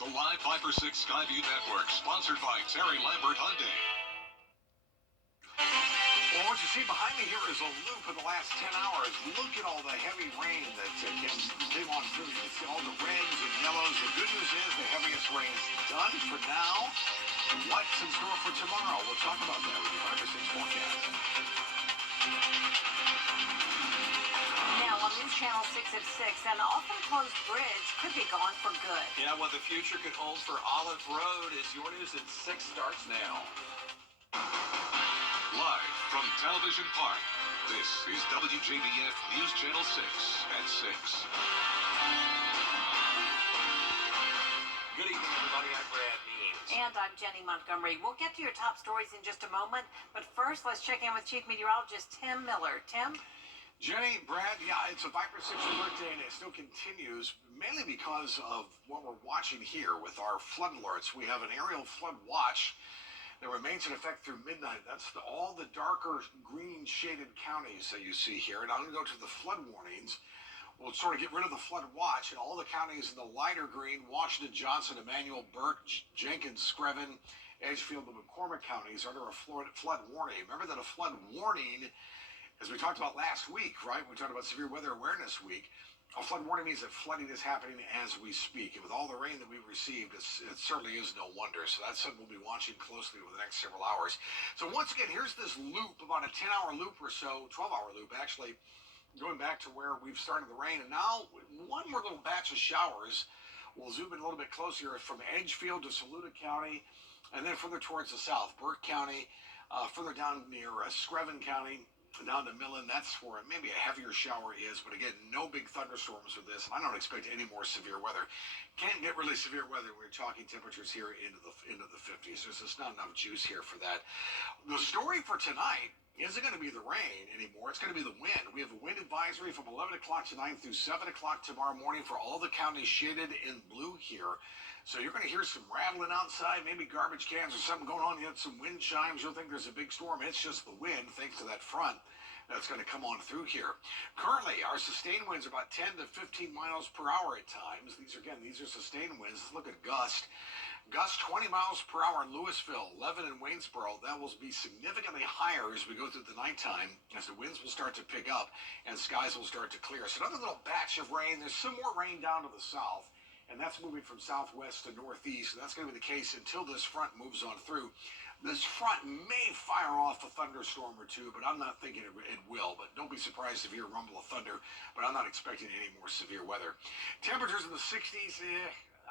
The live Viper 6 Skyview Network, sponsored by Terry Lambert Hyundai. Well, what you see behind me here is a loop of the last 10 hours. Look at all the heavy rain that came on through. You can see all the reds and yellows. The good news is the heaviest rain is done for now. What's in store for tomorrow? We'll talk about that with the Viper 6 forecast. Now on News Channel 6 at 6, an often closed bridge could be gone for good. Yeah, what the future could hold for Olive Road is your news at 6 starts now. Live from Television Park, this is Wjbf News Channel 6 at 6. Good evening, everybody. I'm Brad Means. And I'm Jenny Montgomery. We'll get to your top stories in just a moment, but first let's check in with Chief Meteorologist Tim Miller. Tim? Jenny, Brad, yeah, it's a Viper 6 alert day, and it still continues, mainly because of what we're watching here with our flood alerts. We have an aerial flood watch that remains in effect through midnight. That's all the darker green shaded counties that you see here. And I'm going to go to the flood warnings. We'll sort of get rid of the flood watch, and all the counties in the lighter green, Washington, Johnson, Emmanuel, Burke, Jenkins, Screven, Edgefield, and McCormick counties are under a flood warning. Remember that a flood warning, as we talked about last week, right? We talked about Severe Weather Awareness Week. A flood warning means that flooding is happening as we speak. And with all the rain that we've received, it certainly is no wonder. So that's something we'll be watching closely over the next several hours. So once again, here's this loop, about a 10-hour loop or so, 12-hour loop actually, going back to where we've started the rain. And now one more little batch of showers. We'll zoom in a little bit closer from Edgefield to Saluda County, and then further towards the south, Burke County, further down near Screven County, down to Millen. That's where maybe a heavier shower is, but again, no big thunderstorms with this, and I don't expect any more severe weather. Can't get really severe weather when you're talking temperatures here into the 50s. There's just not enough juice here for that. The story for tonight isn't going to be the rain anymore. It's going to be the wind. We have a wind advisory from 11 o'clock tonight through 7 o'clock tomorrow morning for all the counties shaded in blue here. So you're going to hear some rattling outside, maybe garbage cans or something going on. You have some wind chimes. You'll think there's a big storm. It's just the wind, thanks to that front that's going to come on through here. Currently, our sustained winds are about 10 to 15 miles per hour at times. These are sustained winds. Let's look at gust. Gust 20 miles per hour in Louisville, 11 in Waynesboro. That will be significantly higher as we go through the nighttime, as the winds will start to pick up and skies will start to clear. So another little batch of rain. There's some more rain down to the south, and that's moving from southwest to northeast. And that's going to be the case until this front moves on through. This front may fire off a thunderstorm or two, but I'm not thinking it will. But don't be surprised if you hear a rumble of thunder, but I'm not expecting any more severe weather. Temperatures in the 60s,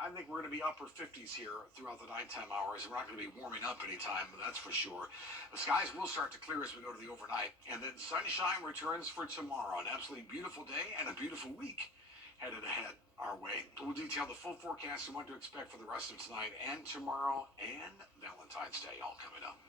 I think we're going to be upper 50s here throughout the nighttime hours. We're not going to be warming up anytime, that's for sure. The skies will start to clear as we go to the overnight. And then sunshine returns for tomorrow. An absolutely beautiful day and a beautiful week headed ahead our way. We'll detail the full forecast and what to expect for the rest of tonight and tomorrow and Valentine's Day, all coming up.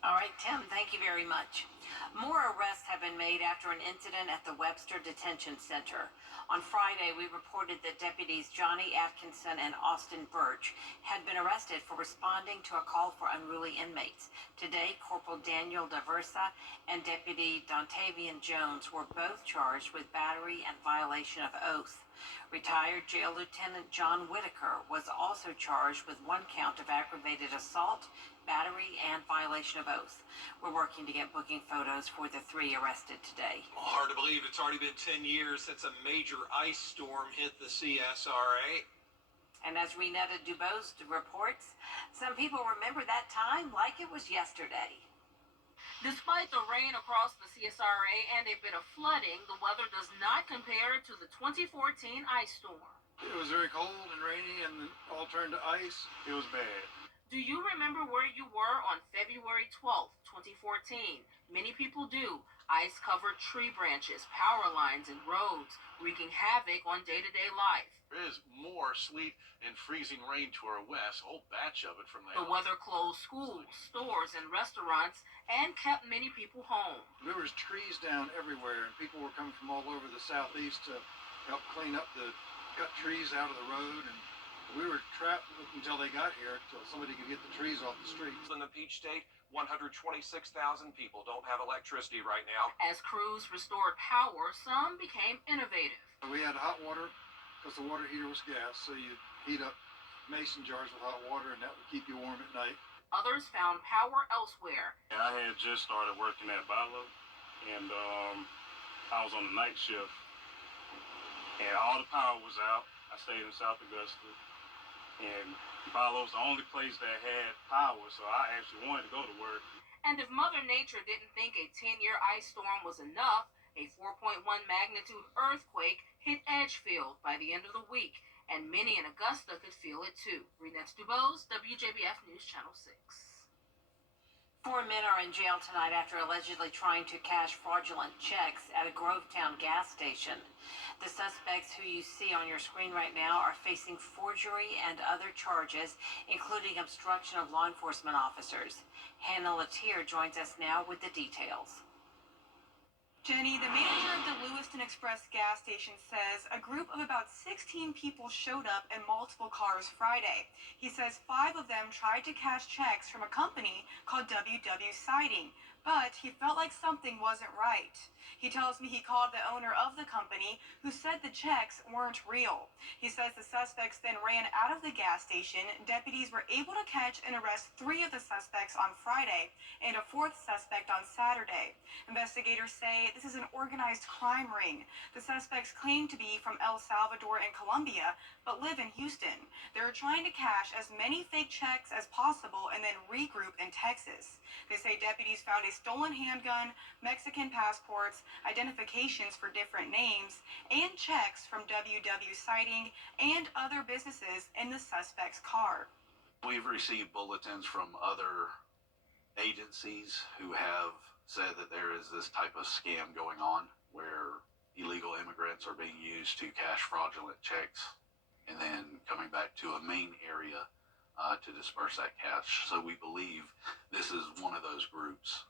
All right, Tim, thank you very much. More arrests have been made after an incident at the Webster Detention Center. On Friday, we reported that deputies Johnny Atkinson and Austin Birch had been arrested for responding to a call for unruly inmates. Today, Corporal Daniel Daversa and Deputy Dontavian Jones were both charged with battery and violation of oath. Retired Jail Lieutenant John Whitaker was also charged with one count of aggravated assault, battery, and violation of oath. We're working to get booking photos for the three arrested today. Well, hard to believe it's already been 10 years since a major ice storm hit the CSRA. And as Renetta Dubose reports, some people remember that time like it was yesterday. Despite the rain across the CSRA and a bit of flooding, the weather does not compare to the 2014 ice storm. It was very cold and rainy and all turned to ice. It was bad. Do you remember where you were on February 12th, 2014? Many people do. Ice-covered tree branches, power lines, and roads, wreaking havoc on day-to-day life. There is more sleet and freezing rain to our west, a whole batch of it from there. The weather closed schools, stores, and restaurants, and kept many people home. There was trees down everywhere, and people were coming from all over the southeast to help clean up the cut trees out of the road, and we were trapped until they got here, until somebody could get the trees off the streets. In the Peach State, 126,000 people don't have electricity right now. As crews restored power, some became innovative. We had hot water because the water heater was gas, so you heat up mason jars with hot water, and that would keep you warm at night. Others found power elsewhere. I had just started working at Bilo, and I was on the night shift, and all the power was out. I stayed in South Augusta, and Bilo's the only place that had power, so I actually wanted to go to work. And if Mother Nature didn't think a 10-year ice storm was enough, a 4.1 magnitude earthquake hit Edgefield by the end of the week, and many in Augusta could feel it too. Renette Dubose, WJBF News Channel 6. 4 men are in jail tonight after allegedly trying to cash fraudulent checks at a Grovetown gas station. The suspects who you see on your screen right now are facing forgery and other charges, including obstruction of law enforcement officers. Hannah Latier joins us now with the details. Jenny, the manager of the Lewiston Express gas station says a group of about 16 people showed up in multiple cars Friday. He says 5 of them tried to cash checks from a company called Wjbf Siding, but he felt like something wasn't right. He tells me he called the owner of the company, who said the checks weren't real. He says the suspects then ran out of the gas station. Deputies were able to catch and arrest 3 of the suspects on Friday and a 4th suspect on Saturday. Investigators say this is an organized crime ring. The suspects claim to be from El Salvador and Colombia, but live in Houston. They're trying to cash as many fake checks as possible and then regroup in Texas. They say deputies found a stolen handgun, Mexican passports, identifications for different names, and checks from Wjbf Siding and other businesses in the suspect's car. We've received bulletins from other agencies who have said that there is this type of scam going on where illegal immigrants are being used to cash fraudulent checks and then coming back to a main area to disperse that cash. So we believe this is one of those groups.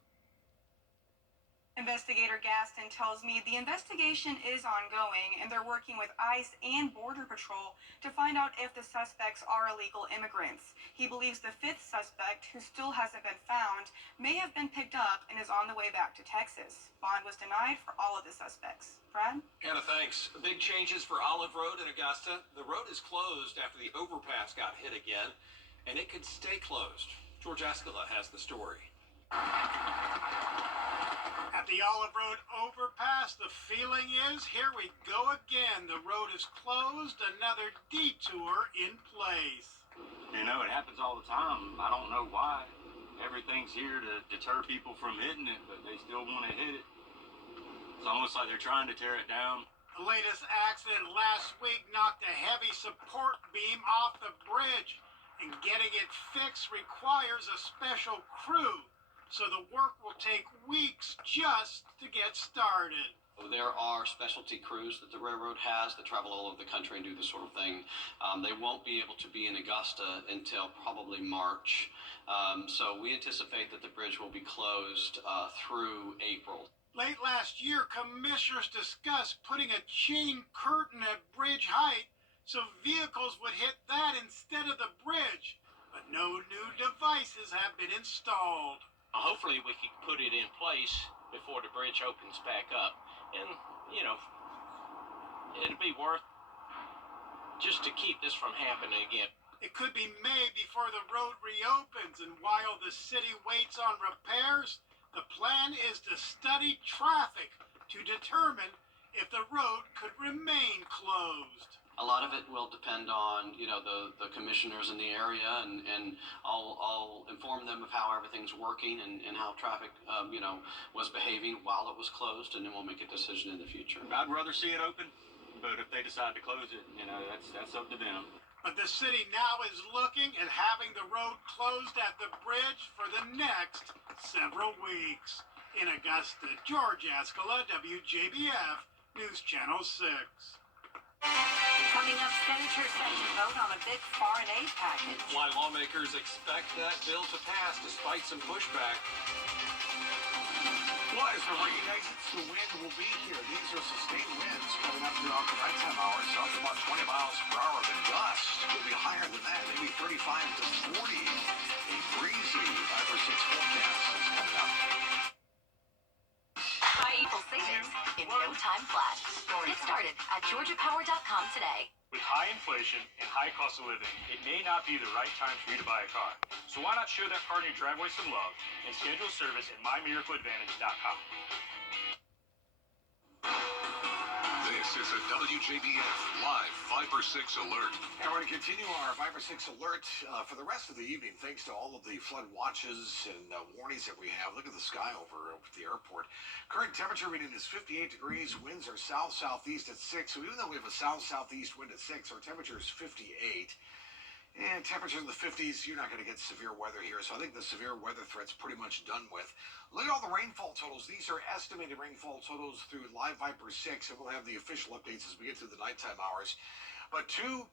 Investigator Gaston tells me the investigation is ongoing and they're working with ICE and Border Patrol to find out if the suspects are illegal immigrants. He believes the 5th suspect, who still hasn't been found, may have been picked up and is on the way back to Texas. Bond was denied for all of the suspects. Brad? Hannah, thanks. Big changes for Olive Road in Augusta. The road is closed after the overpass got hit again, and it could stay closed. George Ascala has the story. At the Olive Road overpass, the feeling is, here we go again. The road is closed, another detour in place. You know, it happens all the time. I don't know why. Everything's here to deter people from hitting it, but they still want to hit it. It's almost like they're trying to tear it down. The latest accident last week knocked a heavy support beam off the bridge, and getting it fixed requires a special crew. So the work will take weeks just to get started. There are specialty crews that the railroad has that travel all over the country and do this sort of thing. They won't be able to be in Augusta until probably March. So we anticipate that the bridge will be closed through April. Late last year, commissioners discussed putting a chain curtain at bridge height so vehicles would hit that instead of the bridge. But no new devices have been installed. Hopefully we can put it in place before the bridge opens back up. And, you know, it'll be worth just to keep this from happening again. It could be May before the road reopens, and while the city waits on repairs, the plan is to study traffic to determine if the road could remain closed. A lot of it will depend on, the commissioners in the area, and I'll inform them of how everything's working and how traffic, was behaving while it was closed, and then we'll make a decision in the future. I'd rather see it open, but if they decide to close it, that's up to them. But the city now is looking at having the road closed at the bridge for the next several weeks. In Augusta, George Ascala, WJBF, News Channel 6. Coming up, senators set to vote on a big foreign aid package. Why lawmakers expect that bill to pass despite some pushback. Well, as the rain exits, the wind will be here. These are sustained winds coming up throughout the nighttime hours, up to about 20 miles per hour. The gust will be higher than that, maybe 35 to 40. A breezy 5 or 6 forecast is coming up. Savings in no time flat. Get started at GeorgiaPower.com today. With high inflation and high cost of living, it may not be the right time for you to buy a car. So why not show that car in your driveway some love and schedule service at mymiracleadvantage.com. This is a WJBF Live Viper 6 alert. And we're going to continue our Viper 6 alert for the rest of the evening, thanks to all of the flood watches and warnings that we have. Look at the sky over the airport. Current temperature reading is 58 degrees. Winds are south-southeast at 6. So even though we have a south-southeast wind at 6, our temperature is 58. And temperature in the 50s, you're not going to get severe weather here. So I think the severe weather threat's pretty much done with. Look at all the rainfall totals. These are estimated rainfall totals through Live Viper 6, and we'll have the official updates as we get to the nighttime hours. But 2.3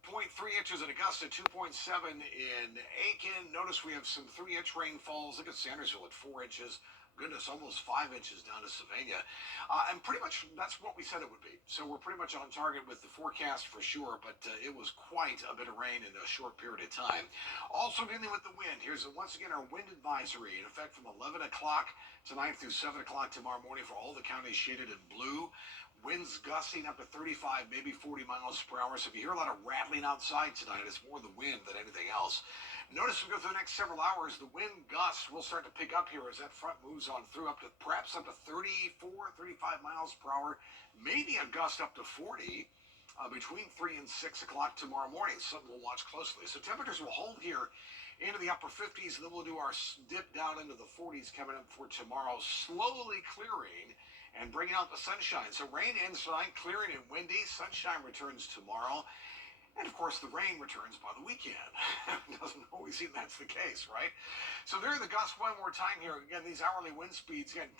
inches in Augusta, 2.7 in Aiken. Notice we have some 3-inch rainfalls. Look at Sandersville at 4 inches. Goodness, almost 5 inches down to Sylvania. And pretty much that's what we said it would be. So we're pretty much on target with the forecast for sure, but it was quite a bit of rain in a short period of time. Also dealing with the wind. Here's once again our wind advisory in effect from 11 o'clock tonight through 7 o'clock tomorrow morning for all the counties shaded in blue. Winds gusting up to 35, maybe 40 miles per hour. So if you hear a lot of rattling outside tonight, it's more the wind than anything else. Notice we go through the next several hours, the wind gusts will start to pick up here as that front moves on through perhaps up to 34, 35 miles per hour, maybe a gust up to 40 between 3 and 6 o'clock tomorrow morning. Something we'll watch closely. So temperatures will hold here into the upper 50s, and then we'll do our dip down into the 40s coming up for tomorrow, slowly clearing and bringing out the sunshine. So rain ends tonight, clearing and windy. Sunshine returns tomorrow. And, of course, the rain returns by the weekend. It doesn't always seem that's the case, right? So there are the gusts one more time here. Again, these hourly wind speeds, again,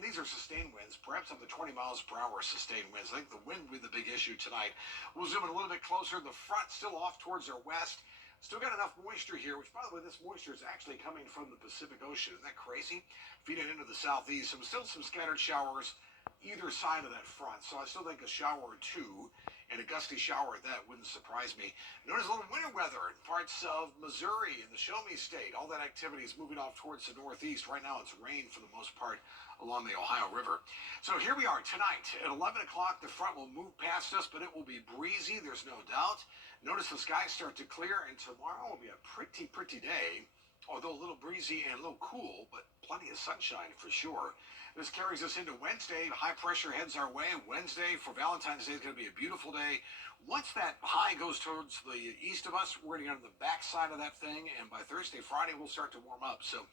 these are sustained winds, perhaps up to 20 miles per hour sustained winds. I think the wind will be the big issue tonight. We'll zoom in a little bit closer. The front still off towards our west. Still got enough moisture here, which, by the way, this moisture is actually coming from the Pacific Ocean. Isn't that crazy? Feeding into the southeast. Still some scattered showers either side of that front. So I still think a shower or two, and a gusty shower at that wouldn't surprise me. Notice a little winter weather in parts of Missouri and the Show Me State. All that activity is moving off towards the northeast. Right now it's rain for the most part along the Ohio River. So here we are tonight at 11 o'clock. The front will move past us, but it will be breezy. There's no doubt. Notice the skies start to clear, and tomorrow will be a pretty day. Although a little breezy and a little cool, but plenty of sunshine for sure. This carries us into Wednesday. High pressure heads our way. Wednesday for Valentine's Day is going to be a beautiful day. Once that high goes towards the east of us, we're going to get on the back side of that thing, and by Thursday, Friday, we'll start to warm up. So,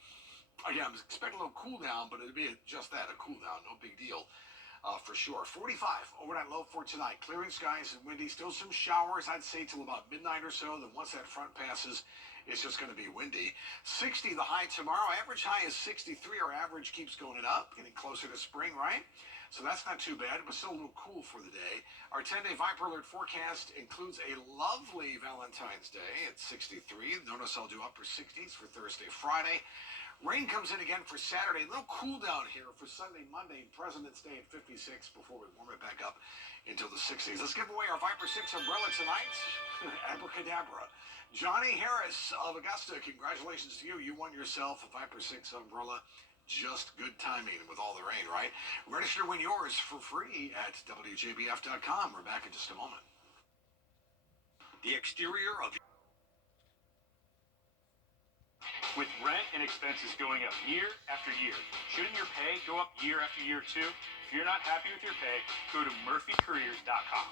yeah, I'm expecting a little cool down, but it'll be just that, a cool down. No big deal. For sure. 45 overnight low for tonight. Clearing skies and windy. Still some showers, I'd say, till about midnight or so. Then once that front passes, it's just going to be windy. 60 the high tomorrow. Average high is 63. Our average keeps going up, getting closer to spring, right? So that's not too bad, but still a little cool for the day. Our 10-day Viper Alert forecast includes a lovely Valentine's Day at 63. Notice I'll do upper 60s for Thursday, Friday. Rain comes in again for Saturday. A little cool down here for Sunday, Monday, President's Day at 56 before we warm it back up until the 60s. Let's give away our Viper 6 umbrella tonight. Abracadabra. Johnny Harris of Augusta, congratulations to you. You won yourself a Viper 6 umbrella. Just good timing with all the rain, right? Register to win yours for free at WJBF.com. We're back in just a moment. The exterior of... With rent and expenses going up year after year, shouldn't your pay go up year after year too? If you're not happy with your pay, go to murphycareers.com.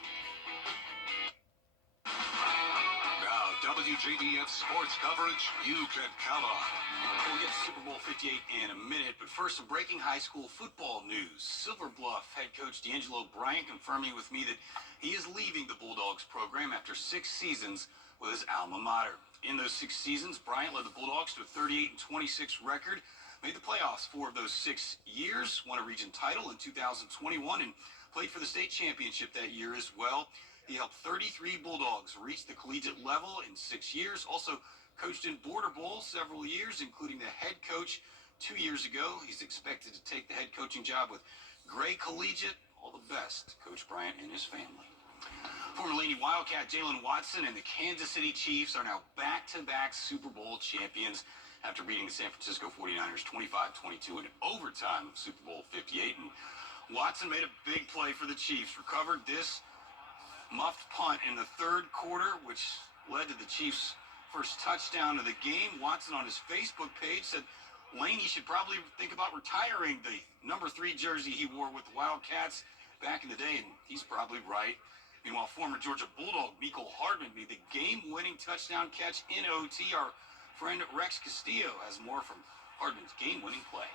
Now, WJBF sports coverage you can count on. We'll get to Super Bowl 58 in a minute, but first some breaking high school football news. Silver Bluff head coach D'Angelo Bryant confirming with me that he is leaving the Bulldogs program after 6 seasons with his alma mater. In those 6 seasons, Bryant led the Bulldogs to a 38-26 record, made the playoffs 4 of those 6 years, won a region title in 2021, and played for the state championship that year as well. He helped 33 Bulldogs reach the collegiate level in 6 years, also coached in Border Bowl several years, including the head coach 2 years ago. He's expected to take the head coaching job with Gray Collegiate. All the best, Coach Bryant and his family. Former Laney Wildcat Jalen Watson and the Kansas City Chiefs are now back-to-back Super Bowl champions after beating the San Francisco 49ers 25-22 in overtime of Super Bowl 58. And Watson made a big play for the Chiefs, recovered this muffed punt in the third quarter, which led to the Chiefs' first touchdown of the game. Watson on his Facebook page said Laney should probably think about retiring the number 3 jersey he wore with the Wildcats back in the day, and he's probably right. Meanwhile, former Georgia Bulldog Mecole Hardman made the game-winning touchdown catch in OT. Our friend Rex Castillo has more from Hardman's game-winning play.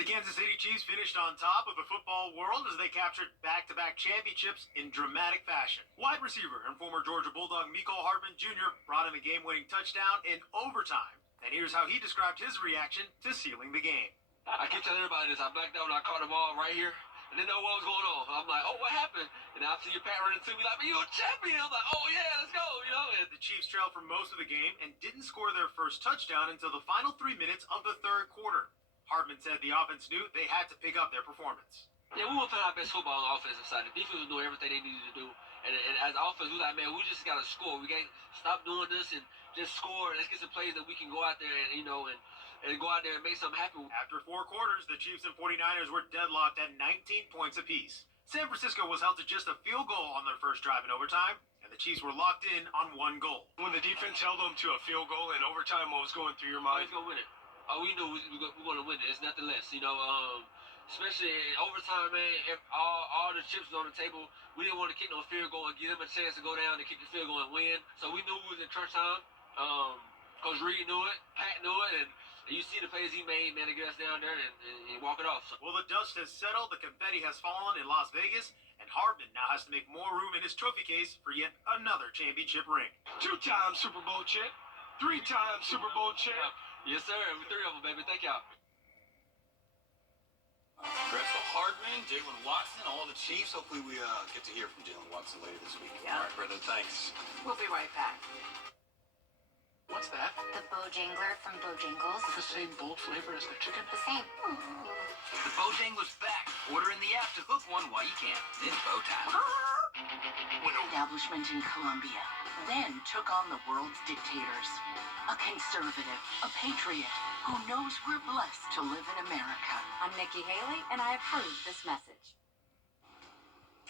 The Kansas City Chiefs finished on top of the football world as they captured back-to-back championships in dramatic fashion. Wide receiver and former Georgia Bulldog Mecole Hardman Jr. brought in a game-winning touchdown in overtime. And here's how he described his reaction to sealing the game. I keep telling everybody this. I blacked out when I caught the ball right here. I didn't know what was going on. I'm like, oh, what happened? And I see your Pat running to me like, man, you're a champion. I'm like, oh, yeah, let's go, you know. The Chiefs trailed for most of the game and didn't score their first touchdown until the final 3 minutes of the third quarter. Hardman said the offense knew they had to pick up their performance. Yeah, we were playing our best football on the offensive side. The defense was doing everything they needed to do. And as offense, we was like, man, we just got to score. We can't stop doing this and just score. Let's get some plays that we can go out there and, you know, and go out there and make something happen. After 4 quarters, the Chiefs and 49ers were deadlocked at 19 points apiece. San Francisco was held to just a field goal on their first drive in overtime, and the Chiefs were locked in on 1 goal. When the defense held them to a field goal in overtime, what was going through your mind? We're going to win it. Oh, we knew we're going to win it. It's nothing less, you know. Especially in overtime, man, if all the chips was on the table, we didn't want to kick no field goal and give them a chance to go down and kick the field goal and win. So we knew we was in crunch time. Coach Reed knew it, Pat knew it, and you see the plays he made, man, to get us down there and walk it off. So. Well, the dust has settled, the confetti has fallen in Las Vegas, and Hardman now has to make more room in his trophy case for yet another championship ring. 2-time Super Bowl champ, 3-time Super Bowl champ. Yes, sir. 3 of them, baby. Thank y'all. Congrats to Hardman, Jalen Watson, all the Chiefs. Hopefully we get to hear from Jalen Watson later this week. Yeah. All right, Brenda, thanks. We'll be right back. What's that? The Bojangler from Bojangles. The same bold flavor as the chicken? The same. The Bojangler's back. Order in the app to hook one while you can. It's bow time. Establishment in Colombia. Then took on the world's dictators. A conservative, a patriot, who knows we're blessed to live in America. I'm Nikki Haley, and I approve this message.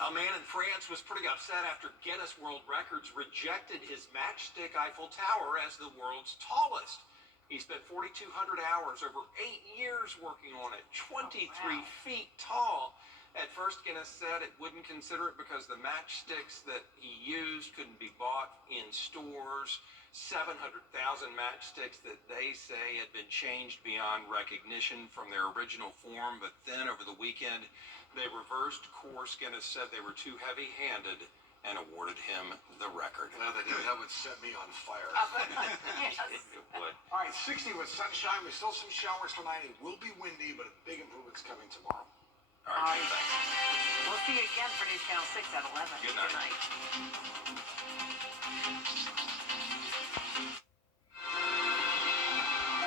A man in France was pretty upset after Guinness World Records rejected his matchstick Eiffel Tower as the world's tallest. He spent 4,200 hours, over 8 years working on it, 23 feet tall. At first, Guinness said it wouldn't consider it because the matchsticks that he used couldn't be bought in stores. 700,000 matchsticks that they say had been changed beyond recognition from their original form, but then over the weekend they reversed course. Guinness said they were too heavy-handed and awarded him the record. Well, that would set me on fire. Yes. It would. All right, 60 with sunshine. There's still some showers tonight. It will be windy, but big improvements coming tomorrow. All right, thanks. We'll see you again for News Channel 6 at 11. Good night.